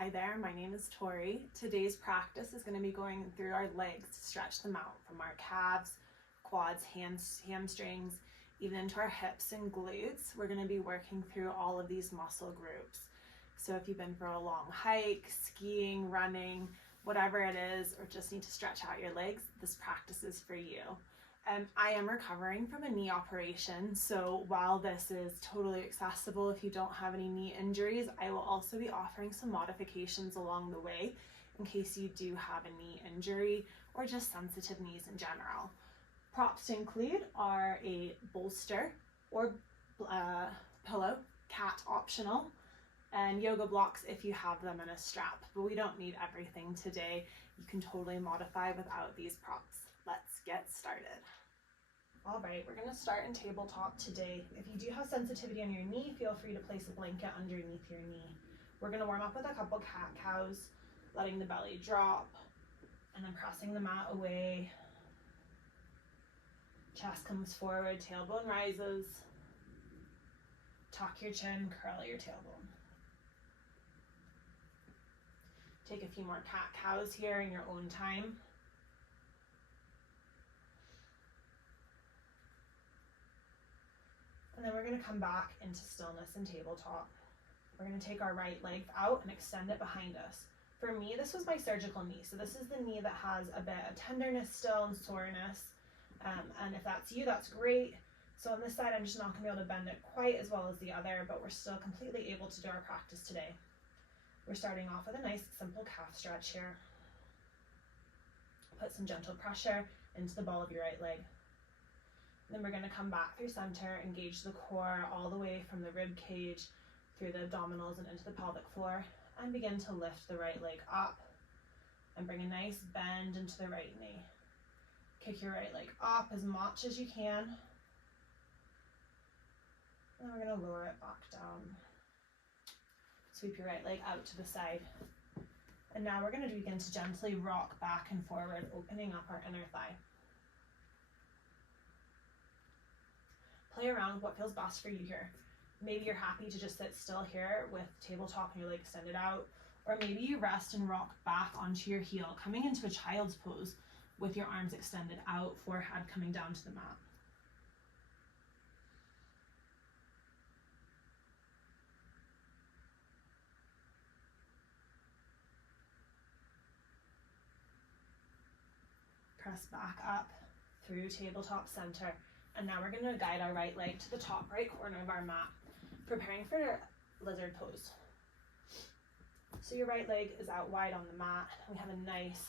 Hi there, my name is Tori. Today's practice is going to be going through our legs to stretch them out from our calves, quads, hamstrings, even into our hips and glutes. We're going to be working through all of these muscle groups. So if you've been for a long hike, skiing, running, whatever it is, or just need to stretch out your legs, this practice is for you. I am recovering from a knee operation, so while this is totally accessible if you don't have any knee injuries, I will also be offering some modifications along the way in case you do have a knee injury or just sensitive knees in general. Props to include are a bolster or pillow, cat optional, and yoga blocks if you have them in a strap, but we don't need everything today. You can totally modify without these props. Let's get started. All right, we're gonna start in tabletop today. If you do have sensitivity on your knee, feel free to place a blanket underneath your knee. We're gonna warm up with a couple cat cows, letting the belly drop, and then pressing the mat away. Chest comes forward, tailbone rises. Tuck your chin, curl your tailbone. Take a few more cat cows here in your own time. And then we're going to come back into stillness and tabletop. We're going to take our right leg out and extend it behind us. For me, this was my surgical knee. So this is the knee that has a bit of tenderness still and soreness. And if that's you, that's great. So on this side, I'm just not going to be able to bend it quite as well as the other, but we're still completely able to do our practice today. We're starting off with a nice simple calf stretch here. Put some gentle pressure into the ball of your right leg. Then we're going to come back through center, engage the core all the way from the rib cage through the abdominals and into the pelvic floor, and begin to lift the right leg up and bring a nice bend into the right knee. Kick your right leg up as much as you can. And then we're going to lower it back down. Sweep your right leg out to the side. And now we're going to begin to gently rock back and forward, opening up our inner thigh. Play around with what feels best for you here. Maybe you're happy to just sit still here with tabletop and your leg extended out, or maybe you rest and rock back onto your heel, coming into a child's pose with your arms extended out, forehead coming down to the mat. Press back up through tabletop center. And now we're going to guide our right leg to the top right corner of our mat, preparing for lizard pose. So your right leg is out wide on the mat. We have a nice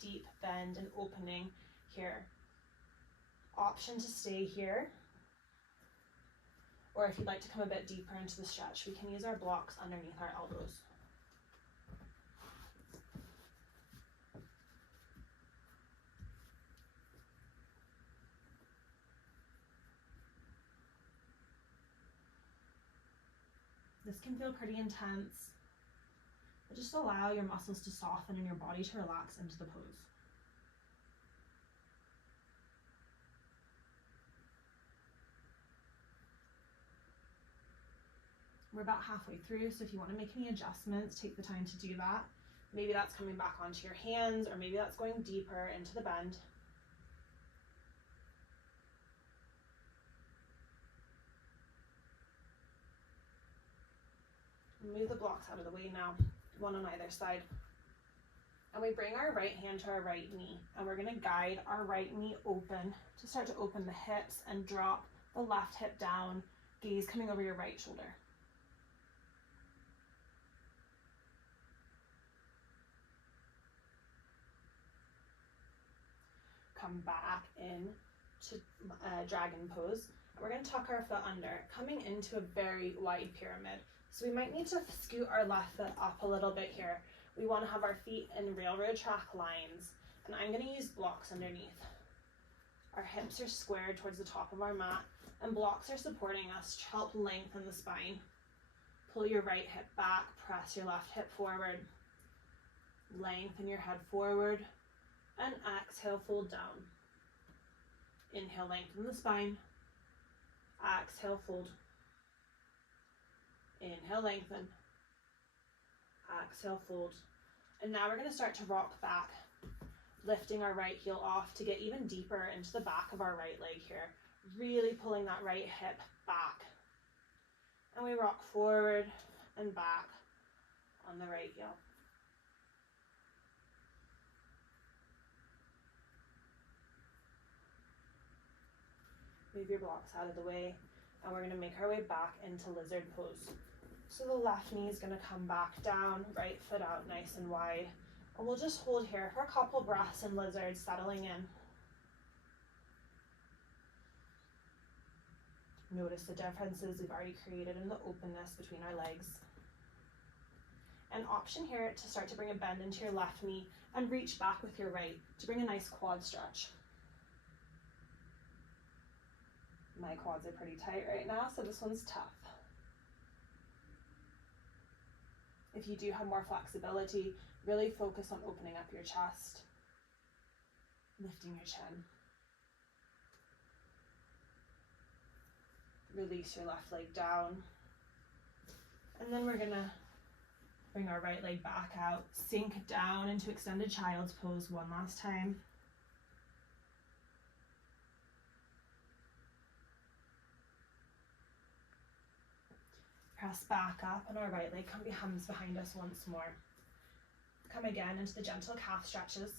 deep bend and opening here. Option to stay here, or if you'd like to come a bit deeper into the stretch, we can use our blocks underneath our elbows. This can feel pretty intense, but just allow your muscles to soften and your body to relax into the pose. We're about halfway through, so if you want to make any adjustments, take the time to do that. Maybe that's coming back onto your hands, or maybe that's going deeper into the bend. Move the blocks out of the way now, one on either side. And we bring our right hand to our right knee, and we're going to guide our right knee open to start to open the hips and drop the left hip down, gaze coming over your right shoulder. Come back in to dragon pose. We're going to tuck our foot under, coming into a very wide pyramid. So we might need to scoot our left foot up a little bit here. We want to have our feet in railroad track lines, and I'm going to use blocks underneath. Our hips are squared towards the top of our mat, and blocks are supporting us to help lengthen the spine. Pull your right hip back, press your left hip forward, lengthen your head forward, and exhale, fold down. Inhale, lengthen the spine. Exhale, fold. Inhale, lengthen. Exhale, fold. And now we're going to start to rock back, lifting our right heel off to get even deeper into the back of our right leg here, really pulling that right hip back. And we rock forward and back on the right heel. Move your blocks out of the way, and we're going to make our way back into lizard pose. So the left knee is going to come back down, right foot out nice and wide. And we'll just hold here for a couple breaths in lizard, settling in. Notice the differences we've already created in the openness between our legs. An option here to start to bring a bend into your left knee and reach back with your right to bring a nice quad stretch. My quads are pretty tight right now, so this one's tough. If you do have more flexibility, really focus on opening up your chest, lifting your chin. Release your left leg down. And then we're gonna bring our right leg back out, sink down into extended child's pose one last time. Press back up, and our right leg comes behind us once more. Come again into the gentle calf stretches.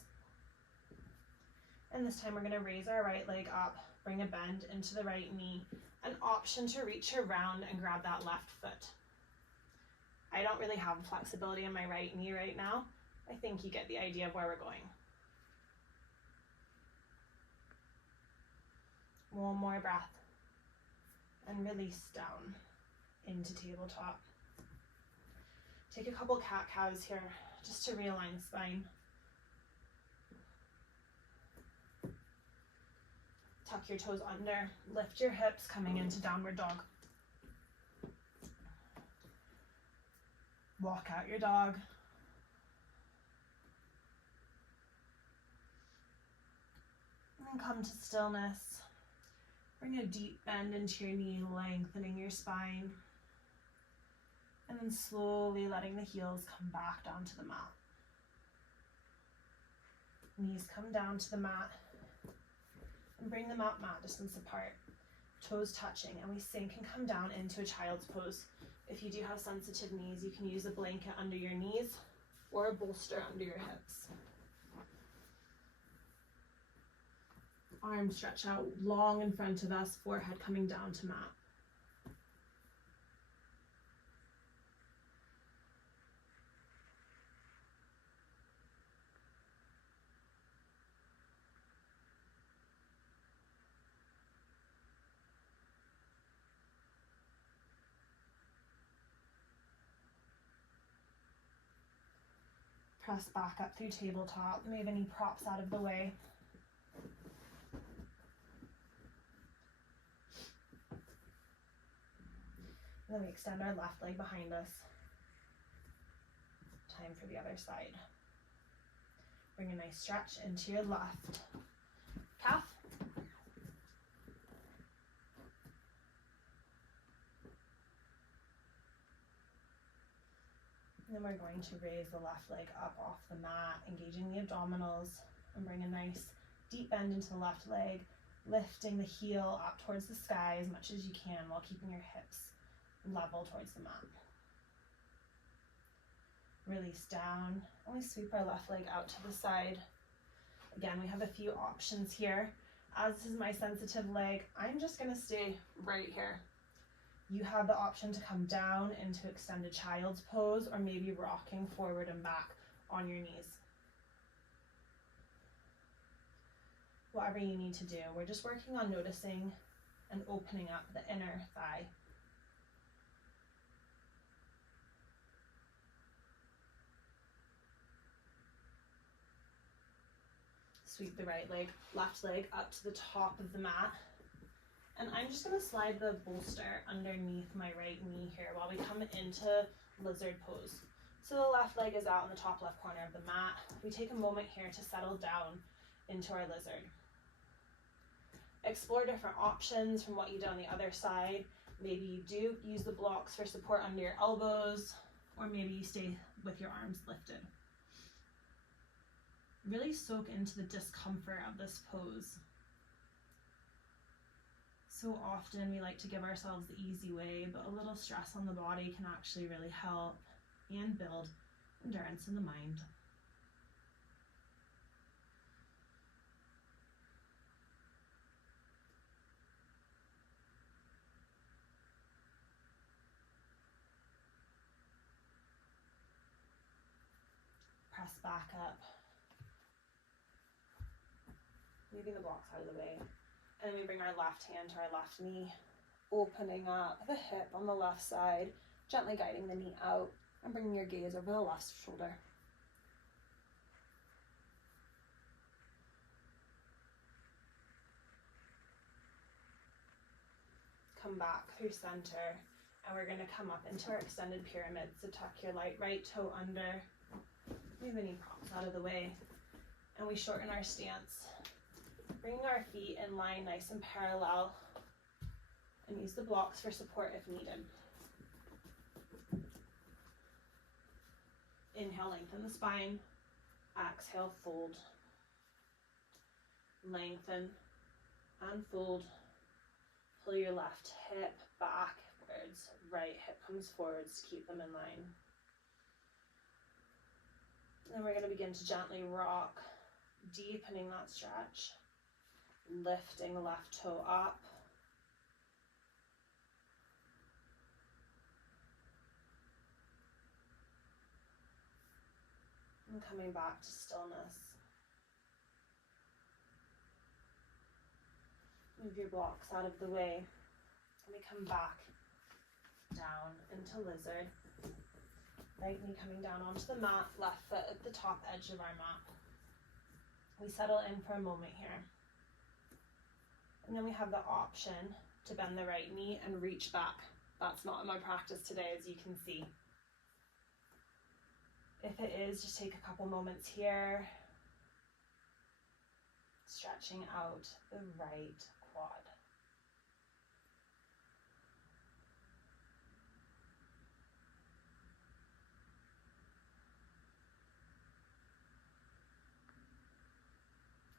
And this time we're going to raise our right leg up, bring a bend into the right knee, an option to reach around and grab that left foot. I don't really have flexibility in my right knee right now. I think you get the idea of where we're going. One more breath, and release down into tabletop. Take a couple cat-cows here just to realign the spine. Tuck your toes under, lift your hips coming into downward dog. Walk out your dog. And then come to stillness. Bring a deep bend into your knee, lengthening your spine. And then slowly letting the heels come back down to the mat. Knees come down to the mat. And bring them out mat distance apart. Toes touching, and we sink and come down into a child's pose. If you do have sensitive knees, you can use a blanket under your knees or a bolster under your hips. Arms stretch out long in front of us, forehead coming down to mat. Press back up through tabletop, move any props out of the way. And then we extend our left leg behind us. Time for the other side. Bring a nice stretch into your left calf. And then we're going to raise the left leg up off the mat, engaging the abdominals, and bring a nice deep bend into the left leg, lifting the heel up towards the sky as much as you can while keeping your hips level towards the mat. Release down, and we sweep our left leg out to the side. Again, we have a few options here. As this is my sensitive leg, I'm just going to stay right here. You have the option to come down into extended child's pose, or maybe rocking forward and back on your knees. Whatever you need to do, we're just working on noticing and opening up the inner thigh. Sweep the right leg, left leg up to the top of the mat. And I'm just going to slide the bolster underneath my right knee here while we come into lizard pose. So the left leg is out in the top left corner of the mat. We take a moment here to settle down into our lizard. Explore different options from what you did on the other side. Maybe you do use the blocks for support under your elbows, or maybe you stay with your arms lifted. Really soak into the discomfort of this pose. So often we like to give ourselves the easy way, but a little stress on the body can actually really help and build endurance in the mind. Press back up, moving the blocks out of the way. And then we bring our left hand to our left knee, opening up the hip on the left side, gently guiding the knee out and bringing your gaze over the left shoulder. Come back through center, and we're going to come up into our extended pyramid. So tuck your right toe under, move the knee props out of the way, and we shorten our stance. Bringing our feet in line nice and parallel, and use the blocks for support if needed. Inhale, lengthen the spine. Exhale, fold. Lengthen and fold. Pull your left hip backwards. Right hip comes forwards. Keep them in line. And then we're going to begin to gently rock, deepening that stretch. Lifting the left toe up. And coming back to stillness. Move your blocks out of the way. And we come back down into lizard. Right knee coming down onto the mat, left foot at the top edge of our mat. We settle in for a moment here. And then we have the option to bend the right knee and reach back. That's not in my practice today, as you can see. If it is, just take a couple moments here, stretching out the right quad.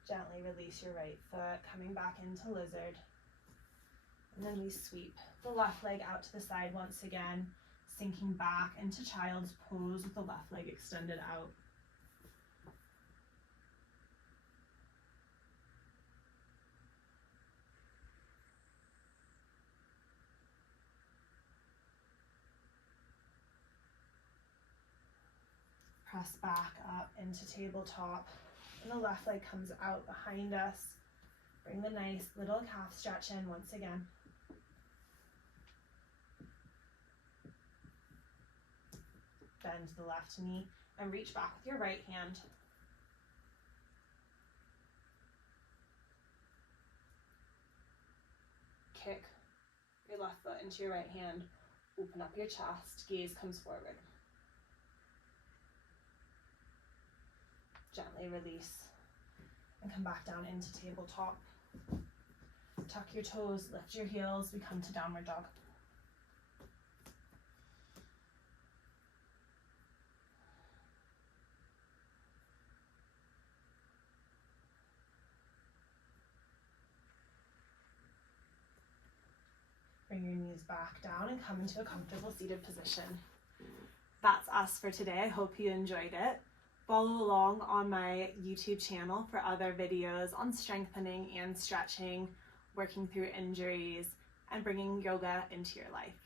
Gently release your right foot, coming back into lizard. And then we sweep the left leg out to the side once again, sinking back into child's pose with the left leg extended out. Press back up into tabletop. And the left leg comes out behind us. Bring the nice little calf stretch in once again. Bend the left knee and reach back with your right hand. Kick your left foot into your right hand. Open up your chest. Gaze comes forward. Gently release and come back down into tabletop. Tuck your toes, lift your heels. We come to downward dog. Bring your knees back down and come into a comfortable seated position. That's us for today. I hope you enjoyed it. Follow along on my YouTube channel for other videos on strengthening and stretching, working through injuries, and bringing yoga into your life.